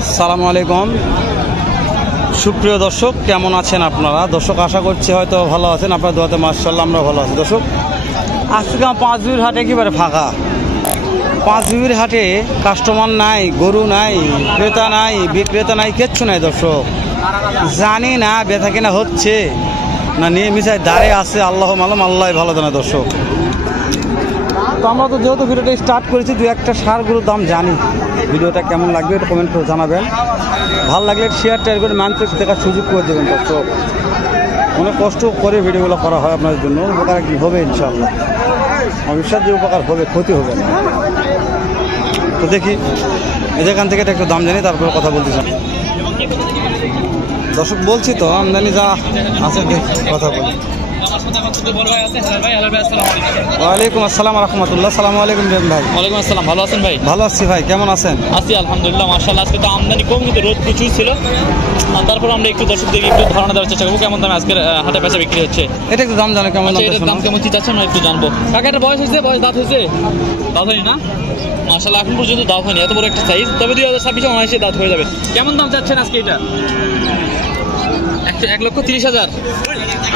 আসসালামু আলাইকুম সুপ্রিয় দর্শক, কেমন আছেন আপনারা? দর্শক আশা করছি হয়তো ভালো আছেন, আপনার দোয়াতে মাশাআল্লাহ আমরা ভালো আছি। দর্শক আজকে পাঁচবিবির হাটে একেবারে ফাঁকা। পাঁচবিবির হাটে কাস্টমার নাই, গরু নাই, ক্রেতা নাই, বিক্রেতা নাই, কিচ্ছু নাই। দর্শক জানি না বেচা কিনা হচ্ছে না নিয়ে মিশাই দাঁড়িয়ে আছে, আল্লাহ মালুম, আল্লাহ ভালো জানে। দর্শক তো আমরা তো যেহেতু ভিডিওটা স্টার্ট করেছি, দু একটা সারগুলোর দাম জানি। ভিডিওটা কেমন লাগবে এটা কমেন্ট করে জানাবেন। ভালো লাগলে শেয়ার টেয়ার করে মানুষের দেখার সুযোগ করে দেবেন। দর্শক অনেক কষ্ট করে ভিডিওগুলো করা হয় আপনাদের জন্য, উপকার কি হবে ইনশাআল্লাহ। ভবিষ্যৎ যে উপকার হবে, ক্ষতি হবে না। তো দেখি এখান থেকে একটু দাম জানি, তারপরে কথা বলতে চান। দর্শক বলছি তো আমদানি যা আছে কথা বলি। ওয়ালাইকুম আসসালাম রহমতুল্লাহ। সালামু আলাইকুম ভাই। ওয়ালাইকুম আসসালাম, ভালো আছেন ভাই? ভালো আছি ভাই, কেমন আছেন? আছি আলহামদুলিল্লাহ মাশাআল্লাহ। আজকে তো আমদানি কম, কিন্তু রোদ প্রচুর ছিল। তারপর আমরা একটু দর্শকদেরকে একটু ধারণা দেওয়ার চেষ্টা করবো কেমন দামে আজকের হাটে বেচা বিক্রি হচ্ছে। এটা একটু দাম জানো কেমন? এটার দাম কেমন চাচ্ছেন আমরা একটু জানবো। কাকা এটা বয়স হয়েছে, দাঁত হয়েছে? দাঁত হয়নি না মাশাআল্লাহ, এখন পর্যন্ত দাঁত হয়নি। এত বড় একটা সাইজ, তবে 2026 অনায়াসে দাঁত হয়ে যাবে। কেমন দাম চাচ্ছেন আজকে এটা? 1,30,000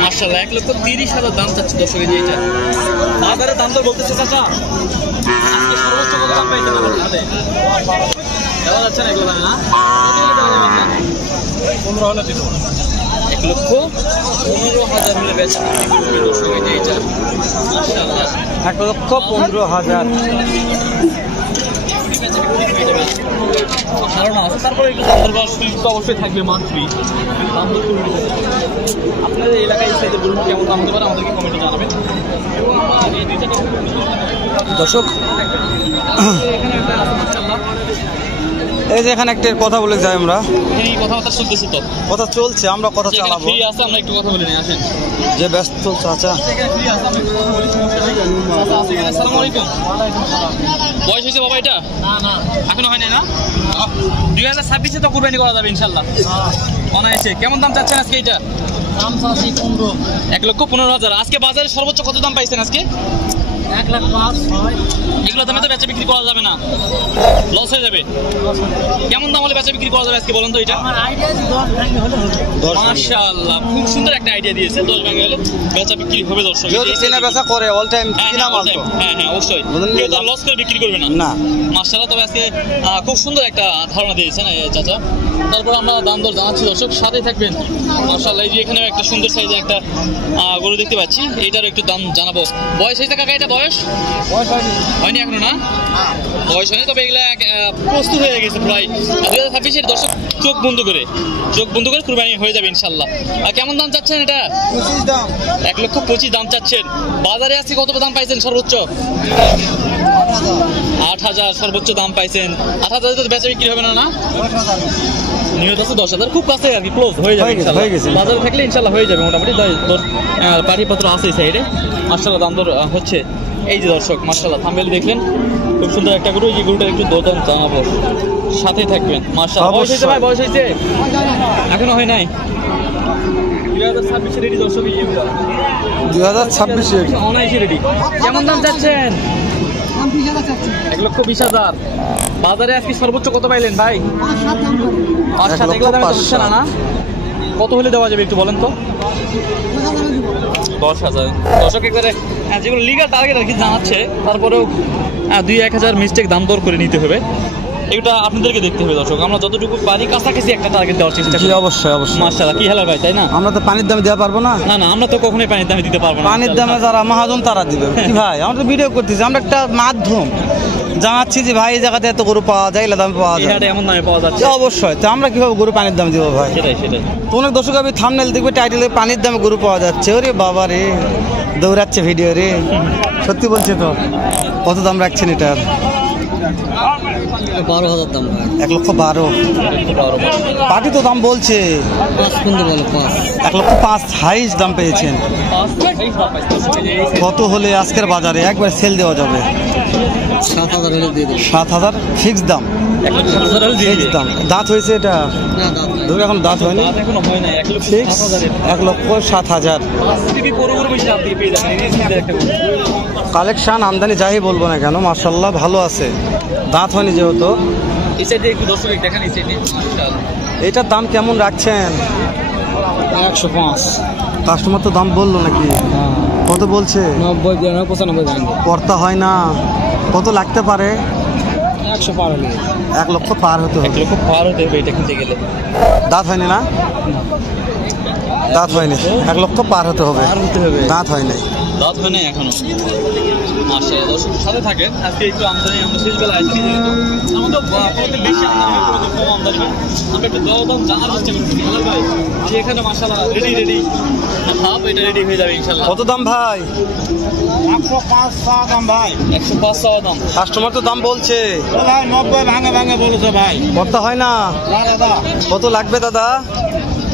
মাশাআল্লাহ, 1,30,000 দাম চাচ্ছে দর্শক। এই যে এটা বাজারে দাম তো বলতেছে চাচা, আজকে সর্বোচ্চ কত দাম পাইছেন আমার হাতে? দেওয়া যাচ্ছে না এগুলো না? 1,15,000 হলে বেচা দর্শক। এই যে এটা মাশাআল্লাহ 1,15,000 ধারণা আছে। তারপরে একটু দাম তো অবশ্যই থাকবে মান্থলি। আপনাদের এলাকায় এই সাইডে বলুন কেমন দাম হতে পারে, আমাদেরকে কমেন্টে জানাবেন। এবং আমরা এই দুইটা দর্শক এই যে এখানে একটা কথা বলে যাই আমরা। এই কথাবার্তা চলতেছে তো? কথা চলছে, আমরা কথা চালাবো। ফ্রি আছে, আমরা একটু কথা বলে নিই, আসেন। যে ব্যস্ত চাচা আসসালামু আলাইকুম। বয়স হয়েছে বাবা এটা? না এখনো হয়নি না? 2026 তো কুরবানি করা যাবে ইনশাআল্লাহ অনায়াসে। কেমন দাম চাচ্ছেন আজকে এটা? দাম চাচ্ছি 15। 1,15,000। আজকে বাজারে সর্বোচ্চ কত দাম পাইছেন আজকে? 1,05,6। এগুলো দামে তো বেচা বিক্রি করা যাবে না, লস হয়ে যাবে। কেমন দাম হলে বেচা বিক্রি করা যাবে আজকে বলেন তো? এটা আমার আইডিয়া আছে 10 ভাঙে হলে হবে। মাশাআল্লাহ, খুব সুন্দর একটা আইডিয়া দিয়েছে। 10 ভাঙে হলে বেচা বিক্রি হবে দর্শক। যেহেতু কেনা বেচা করে অল টাইম কিনা মাল তো। হ্যাঁ অবশ্যই, কেউ তো লস করে বিক্রি করবে না। না মাশাআল্লাহ, তবে আজকে খুব সুন্দর একটা ধারণা দিয়েছেন চাচা। তারপর আমরা দাম দর জানাচ্ছি দর্শক, সাথে থাকবেন। মাশাআল্লাহ, এই যে এখানে একটা সুন্দর সাইজের একটা গরু দেখতে পাচ্ছি, এইটার একটু দাম জানাবো। বয়স হয়েছে কাকা এটা? বয়স হয়নি এখনো না? বয়স হয়নি, তবে এগুলা প্রস্তুত হয়ে গেছে প্রায়। 2026 দর্শক চোখ বন্ধ করে কুরবানি হয়ে যাবে ইনশাল্লাহ। আর কেমন দাম চাচ্ছেন এটা? 1,25,000 দাম চাচ্ছেন। বাজারে আজকে কত দাম পাইছেন সর্বোচ্চ? 8,000 সর্বোচ্চ দাম পাইছেন। 8,000 তো বেচা বিক্রি হবে না? নিয়ত আছে 10,000, খুব কাছে আর কি, ক্লোজ হয়ে যাবে ইনশাআল্লাহ। বাজারে থাকলে ইনশাআল্লাহ হয়ে যাবে মোটামুটি। পাটিপত্র আছে এই সাইডে মাশাআল্লাহ, দাম দর হচ্ছে। এই যে দর্শক মাশাআল্লাহ থাম্বনেল দেখলেন, খুব সুন্দর একটা গরু। এই গরুটার একটু দরদাম জানাবো, সাথে থাকবেন। মাশাআল্লাহ, বয়স হয়েছে ভাই? বয়স হয়েছে এখনো হয় নাই? 2026 রেডি দর্শক। এই গরুটা 2026 অনায়াসে রেডি। কেমন দাম চাচ্ছেন? 1,20,000। বাজারে আজকে সর্বোচ্চ কত পাইলেন ভাই? 5,700। এগুলো দামে তো হচ্ছে না? কত হলে দেওয়া যাবে একটু বলেন তো? 10,000 দর্শক একবারে যেগুলো লিগাল টার্গেট আর কি জানাচ্ছে, তারপরেও 2-1,000 মিস্টেক দাম দর করে নিতে হবে। এটা আপনাদেরকে দেখতে হবে দর্শক। আমরা যতটুকু পারি কাছাকাছি একটা টার্গেট দেওয়ার চেষ্টা করি। অবশ্যই অবশ্যই। মাশাআল্লাহ, কি হেলার ভাই, তাই না? আমরা তো পানির দামে দিতে পারবো না। না আমরা তো কখনোই পানির দামে দিতে পারবো না। পানির দামে যারা মহাজন তারা দিবে কি ভাই? আমরা তো ভিডিও করতেছি, আমরা একটা মাধ্যম জানাচ্ছি যে ভাই এই জায়গাতে এত গরু পাওয়া যায়, এগুলো দামে পাওয়া যায়, এমন দামে পাওয়া যাচ্ছে। অবশ্যই। তো আমরা কিভাবে গরু পানির দাম দিব ভাই? সেটাই। তো অনেক দর্শক আমি থাম্বনেল দেখবে, টাইটেলে পানির দামে গরু পাওয়া যাচ্ছে। ওরে বাবা রে, দৌড়াচ্ছে ভিডিও রে। সত্যি বলছে তো? কত দাম রাখছেন এটার? 12,000 দাম। 1,12,000 পাটি তো দাম বলছে 1,05,000 হাইস্ট দাম পেয়েছেন। কত হলে আজকের বাজারে একবার সেল দেওয়া যাবে? 7,000 হলে দিয়ে দেব। 7,000 ফিক্স দাম? 1,07,000 দাম। দাঁত হয়েছে এটা? না দাঁত নাই। ধরুন এখন দাঁত হয়নি, এখনো হয় না। 1,07,000 কালেকশন আমদানি যাই বলবো না কেন, মাশাআল্লাহ ভালো আছে। দাঁত হয়নি যেহেতু এই সাইডে একটু দর্শক দেখেন, এই সাইডে এটার দাম কেমন রাখছেন? 105। কাস্টমার তো দাম বললো নাকি? কত বলছে? 90, 95 ভাঙবে। কর্তা হয় না, কত লাগতে পারে? 100 পার হলে 1 লক্ষ পার হতে এক হবে। লক্ষ পার হতে হবে এটা কিনতে গেলে। দাঁত হয়নি না? দাঁত হয়নি, 1 লক্ষ পার হতে হবে। পার হতে হবে। দাঁত হয় নাই। দাঁত হয় না এখনো। মাশাআল্লাহ, দর্শক সাথে থাকেন। আজকে একটু আমদানি আমরা শেষ বেলা আসছি, যেহেতু আমাদের প্রতি বেশি আমদানি হয়, প্রতি কম আমদানি হয়। আমরা একটু দরদাম জানার চেষ্টা করছি দুলাল ভাই, যে এখানে মাশাআল্লাহ রেডি ভাব, এটা রেডি হয়ে যাবে ইনশাআল্লাহ। কত দাম ভাই? 105 টাকা দাম ভাই। 105 টাকা দাম। কাস্টমার তো দাম বলছে। ভাই 90 ভাঙে বলেছে ভাই। কর্তা হয় না, না দাদা, কত লাগবে দাদা?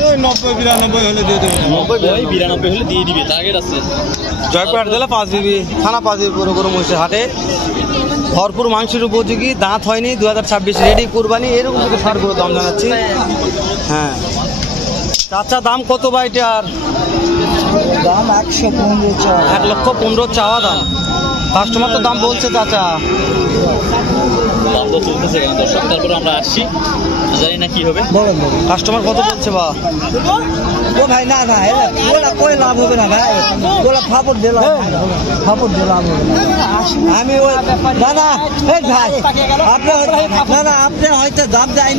ওই 90 92 হলে দিয়ে দেবো। 92 হলে দিয়ে দিবে, টার্গেট আছে। জয়পুরহাট জেলা পাঁচবিবি থানা, পাঁচবিবি পুরো গরু মহিষের হাটে ভরপুর মাংসের উপযোগী, দাঁত হয়নি, 2026 রেডি কুরবানি, এরকম থেকে ষাট গরুর দাম জানাচ্ছি। হ্যাঁ চাচা, দাম কত বা এটার? দাম 115। 1,15,00,000 চাওয়া দাম। কাস্টমার তো দাম বলছে চাচা। দাম তো চলতেছে কেন দর্শক, তারপরে আমরা আসছি, জানি না কি হবে। বলেন কাস্টমার কত বলছে বা? ও ভাই না ওলা কই লাভ হবে না ভাই, ওলা ফাপড় দিলাম আমি ওই না এই ভাই আপনি হয়তো দাম দেয়নি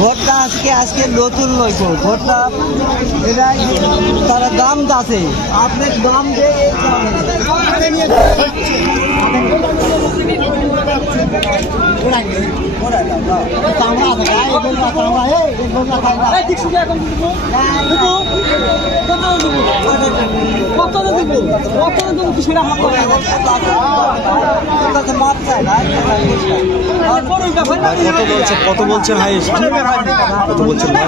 ভোটটা আজকে নতুন লইছো ভোটটা, এটা তারা দাম আছে, আপনি দাম দিয়ে কত বলছেন হাইস্ট? কত বলছেন ভাই?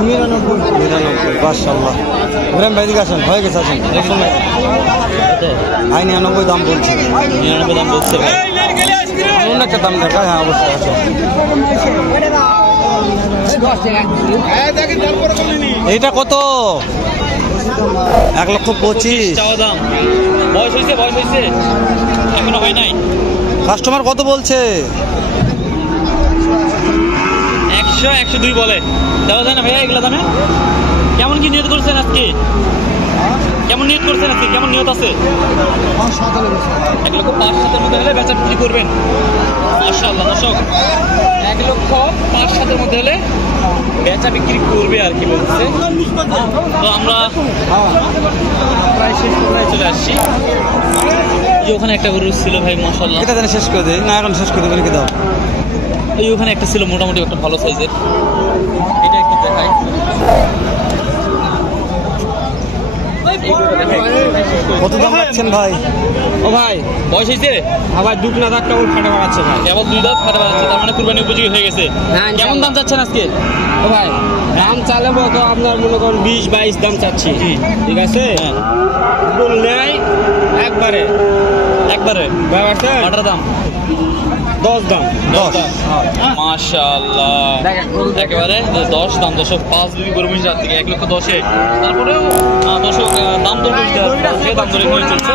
99। মাশাআল্লাহ। ইব্রাহিম ভাই দিকে আসেন, হয়ে গেছে, আসেন। ভাই 99 দাম বলছে। 99 দাম বলছে ভাই। অন্য একটা দাম দেখায়। হ্যাঁ অবশ্যই আছে। এইটা কত? 1,25,00,000 চাওয়া দাম। বয়স হয়েছে এখনো হয় নাই। কাস্টমার কত বলছে? 100, 102 বলে। দেওয়া যায় না ভাইয়া এগুলা দামে? কেমন কি নিয়ত করছেন আজকে? কেমন নিয়ত আছে? 1,05,000 মধ্যে হলে বেচা বিক্রি করবেন। মাশাআল্লাহ দর্শক, 1,05,000 মধ্যে হলে বেচা বিক্রি করবে আর কি বলছে। তো আমরা প্রায় শেষ পর্যায়ে চলে আসছি। এই ওখানে একটা গরু ছিল ভাই, মাশাআল্লাহ। এটা জানি শেষ করে দেয় না, এখন শেষ করে দেবে, রেখে দাও। এই ওখানে একটা ছিল মোটামুটি একটা ভালো সাইজের, এটা একটু দেখাই। কত দাম রাখছেন ভাই? ও ভাই বয়স হয়েছে? আবার দুধ না থাকতে ওর ফাটা বাড়াচ্ছে ভাই। কেবল 2 দাঁত ফাটা বাড়াচ্ছে, তার মানে কুরবানি উপযোগী হয়ে গেছে। হ্যাঁ, কেমন দাম চাচ্ছেন আজকে? ও ভাই দাম চালে তো আপনার মনে করেন 20-22 দাম চাচ্ছি, ঠিক আছে? বললেই একবারে বাটার দাম 10 দাম। 10। মাশাআল্লাহ, একেবারে 10 দাম। দর্শক 5 বিবি গরু মিশ থেকে 1,10,000। তারপরেও দর্শক দাম দর করে দিতে হবে, সে দাম ধরে নিয়ে চলছে।